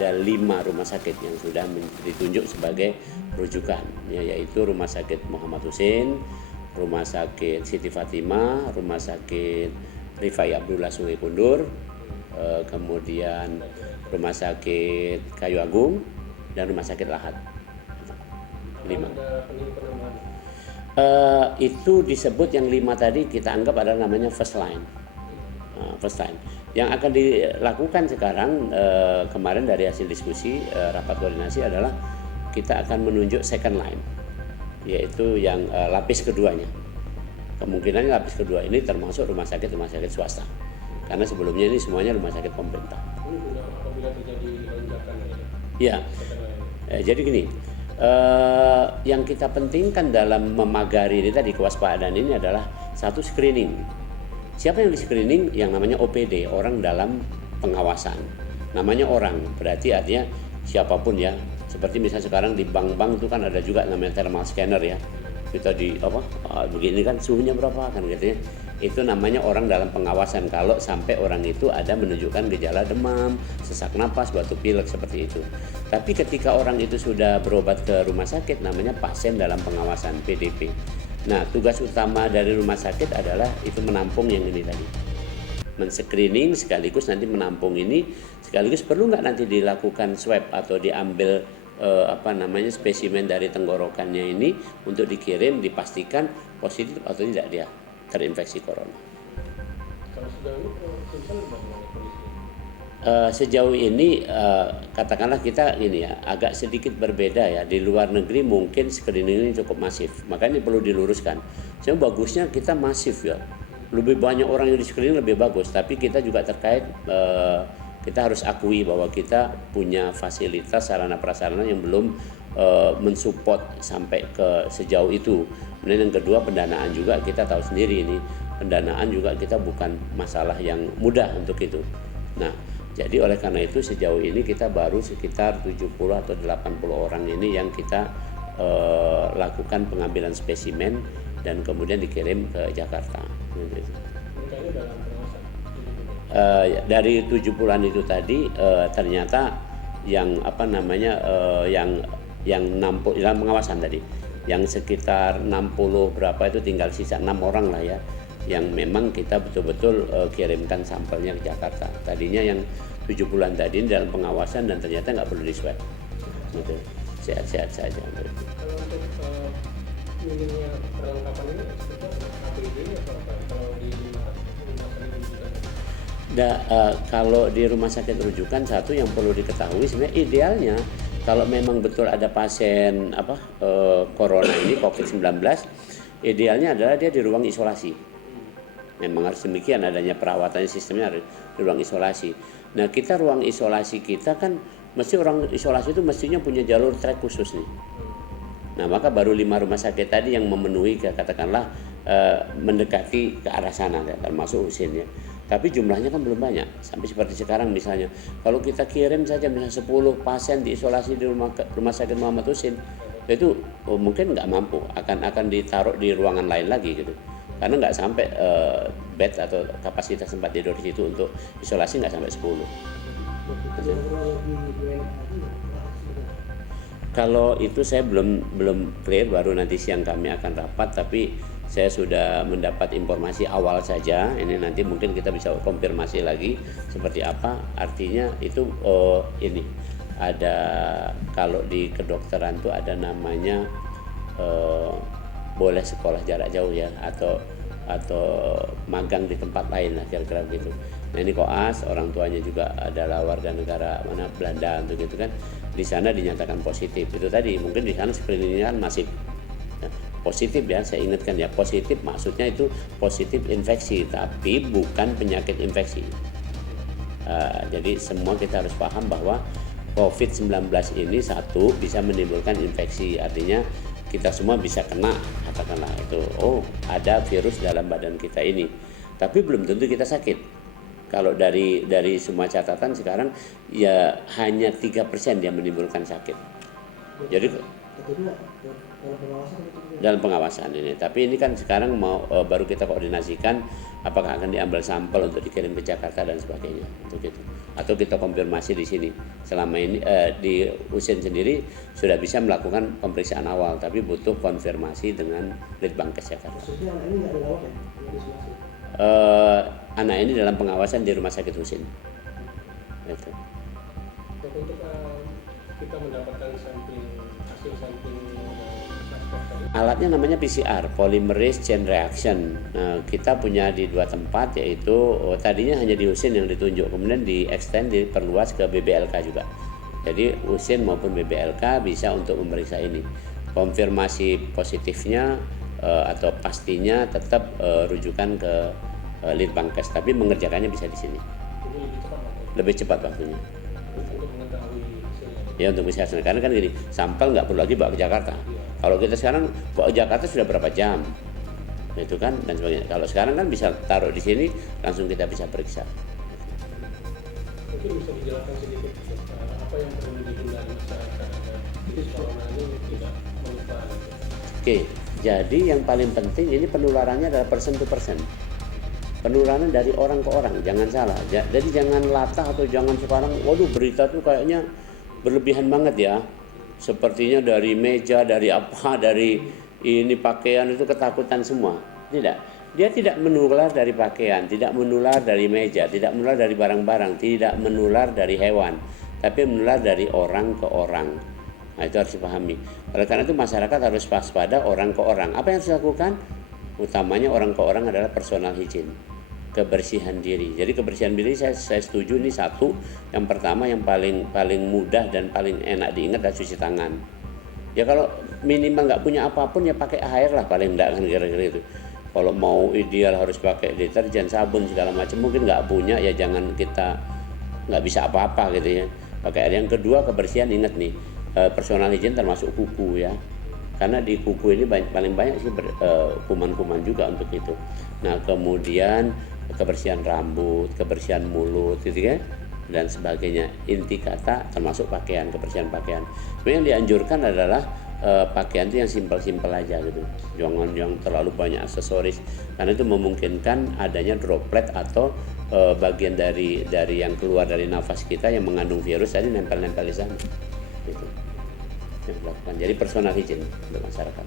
ada 5 rumah sakit yang sudah ditunjuk sebagai rujukan, yaitu Rumah Sakit Muhammad Husin, Rumah Sakit Siti Fatimah, Rumah Sakit Rifai Abdullah Sungai Kundur, kemudian Rumah Sakit Kayu Agung, dan Rumah Sakit Lahad. 5. Itu disebut yang 5 tadi kita anggap adalah namanya first line. First line. Yang akan dilakukan sekarang kemarin dari hasil diskusi rapat koordinasi adalah kita akan menunjuk second line, yaitu yang lapis keduanya. Kemungkinan lapis kedua ini termasuk rumah sakit swasta, karena sebelumnya ini semuanya rumah sakit pemerintah. Apabila terjadi lonjakan ya. Jadi gini, yang kita pentingkan dalam memagari ini tadi kewaspadaan ini adalah satu, screening. Siapa yang di screening? Yang namanya OPD, orang dalam pengawasan. Namanya orang, berarti artinya siapapun ya. Seperti misalnya sekarang di bank-bank itu kan ada juga namanya thermal scanner ya. Kita di begini kan suhunya berapa kan gitu ya. Itu namanya orang dalam pengawasan kalau sampai orang itu ada menunjukkan gejala demam, sesak napas, batuk pilek seperti itu. Tapi ketika orang itu sudah berobat ke rumah sakit namanya pasien dalam pengawasan, PDP. Nah, tugas utama dari rumah sakit adalah itu menampung yang ini tadi, men-screening sekaligus nanti menampung ini, sekaligus perlu nggak nanti dilakukan swab atau diambil spesimen dari tenggorokannya ini untuk dikirim, dipastikan positif atau tidak dia terinfeksi corona. Kalau sejauh ini sejauh ini katakanlah kita ini ya agak sedikit berbeda ya. Di luar negeri mungkin screening ini cukup masif, makanya perlu diluruskan. Sebenarnya bagusnya kita masif ya, lebih banyak orang yang di screening lebih bagus. Tapi kita juga terkait kita harus akui bahwa kita punya fasilitas sarana prasarana yang belum mensupport sampai ke sejauh itu. Kemudian yang kedua, pendanaan juga kita tahu sendiri ini, pendanaan juga kita bukan masalah yang mudah untuk itu. Nah, jadi oleh karena itu sejauh ini kita baru sekitar 70 atau 80 orang ini yang kita lakukan pengambilan spesimen dan kemudian dikirim ke Jakarta. Dari 70-an itu tadi ternyata yang yang nampung dalam pengawasan tadi, yang sekitar 60 berapa itu tinggal sisa 6 orang lah ya, yang memang kita betul-betul kirimkan sampelnya ke Jakarta. Tadinya yang 70-an tadi dalam pengawasan dan ternyata nggak perlu di swab, gitu. Sehat-sehat saja. Kalau untuk minimnya perlengkapan ini APD atau apa? Kalau di rumah sakit rujukan? Kalau di rumah sakit rujukan, satu yang perlu diketahui sebenarnya idealnya kalau memang betul ada pasien corona ini COVID-19, idealnya adalah dia di ruang isolasi. Memang harus demikian, adanya perawatannya, sistemnya harus di ruang isolasi. Nah, kita ruang isolasi kita kan mesti orang isolasi itu mestinya punya jalur trek khusus nih. Nah, maka baru 5 rumah sakit tadi yang memenuhi katakanlah mendekati ke arah sana ya, termasuk Husin ya. Tapi jumlahnya kan belum banyak. Sampai seperti sekarang misalnya, kalau kita kirim saja misalnya 10 pasien diisolasi di rumah sakit Muhammad Husin, itu mungkin nggak mampu, akan ditaruh di ruangan lain lagi gitu. Karena nggak sampai bed atau kapasitas tempat tidur di situ untuk isolasi nggak sampai 10. Kalau itu saya belum clear, baru nanti siang kami akan rapat, tapi saya sudah mendapat informasi awal saja. Ini nanti mungkin kita bisa konfirmasi lagi seperti apa. Artinya itu ini ada, kalau di kedokteran tuh ada namanya boleh sekolah jarak jauh ya, atau magang di tempat lain lah kira-kira begitu. Nah, ini koas, orang tuanya juga adalah warga negara mana Belanda untuk gitu kan. Di sana dinyatakan positif. Itu tadi mungkin di sana screeningnya kan masih positif ya, saya ingatkan ya, positif maksudnya itu positif infeksi tapi bukan penyakit infeksi. Jadi semua kita harus paham bahwa COVID-19 ini satu bisa menimbulkan infeksi, artinya kita semua bisa kena, katakanlah itu ada virus dalam badan kita ini, tapi belum tentu kita sakit. Kalau dari semua catatan sekarang ya hanya 3% yang menimbulkan sakit. Jadi dalam pengawasan ini, tapi ini kan sekarang baru kita koordinasikan apakah akan diambil sampel untuk dikirim ke Jakarta dan sebagainya untuk itu. atau kita konfirmasi di sini. Selama ini di Husin sendiri sudah bisa melakukan pemeriksaan awal, tapi butuh konfirmasi dengan Litbangkes Jakarta. Maksudnya anak ini nggak dirawat ya? Nggak diisolasi? Anak ini dalam pengawasan di Rumah Sakit Husin. Itu. Untuk kita mendapatkan hasil sampling suspek tadi. Alatnya namanya PCR, Polymerase Chain Reaction. Nah, kita punya di 2 tempat, yaitu tadinya hanya di Husin yang ditunjuk, kemudian di-extend, diperluas ke BBLK juga. Jadi Husin maupun BBLK bisa untuk memeriksa ini. Konfirmasi positifnya atau pastinya tetap rujukan ke Litbangkes, tapi mengerjakannya bisa di sini. Ini lebih cepat waktu Lebih cepat waktunya. untuk mengetahui hasilnya. Ya, untuk bisa hasilnya. Karena kan gini, sampel nggak perlu lagi bawa ke Jakarta. Kalau kita sekarang bawa ke Jakarta sudah berapa jam, itu kan, dan sebagainya. Kalau sekarang kan bisa taruh di sini, langsung kita bisa periksa. Mungkin bisa dijelaskan sedikit apa yang perlu dihindari masyarakat agar virus corona ini tidak menyebar. Oke, jadi yang paling penting ini penularannya adalah person to person. Penularan dari orang ke orang, jangan salah. Jadi jangan latah atau jangan sekarang, waduh berita tuh kayaknya berlebihan banget ya. Sepertinya dari meja, dari apa, dari ini pakaian itu ketakutan semua. Tidak. Dia tidak menular dari pakaian, tidak menular dari meja, tidak menular dari barang-barang, tidak menular dari hewan, tapi menular dari orang ke orang. Nah, itu harus dipahami. Oleh karena itu masyarakat harus waspada orang ke orang. Apa yang harus dilakukan? Utamanya orang ke orang adalah personal hygiene, kebersihan diri. Jadi kebersihan diri saya setuju, ini satu. Yang pertama yang paling mudah dan paling enak diingat adalah cuci tangan. Ya kalau minimal nggak punya apapun ya pakai air lah paling enggak, kan kira-kira itu. Kalau mau ideal harus pakai deterjen, sabun segala macam, mungkin nggak punya ya jangan, kita nggak bisa apa-apa gitu ya. Pakai air. Yang kedua kebersihan, ingat nih, personal hygiene termasuk kuku ya. Karena di kuku ini paling banyak sih kuman-kuman juga untuk itu. Nah kemudian kebersihan rambut, kebersihan mulut gitu kan, dan sebagainya. Inti kata termasuk pakaian, kebersihan pakaian. Sebenarnya yang dianjurkan adalah pakaian itu yang simpel-simpel aja gitu, jangan yang terlalu banyak aksesoris, karena itu memungkinkan adanya droplet atau bagian dari yang keluar dari nafas kita yang mengandung virus tadi nempel-nempel di sana gitu. Yang dilakukan. Jadi personal hygiene untuk masyarakat.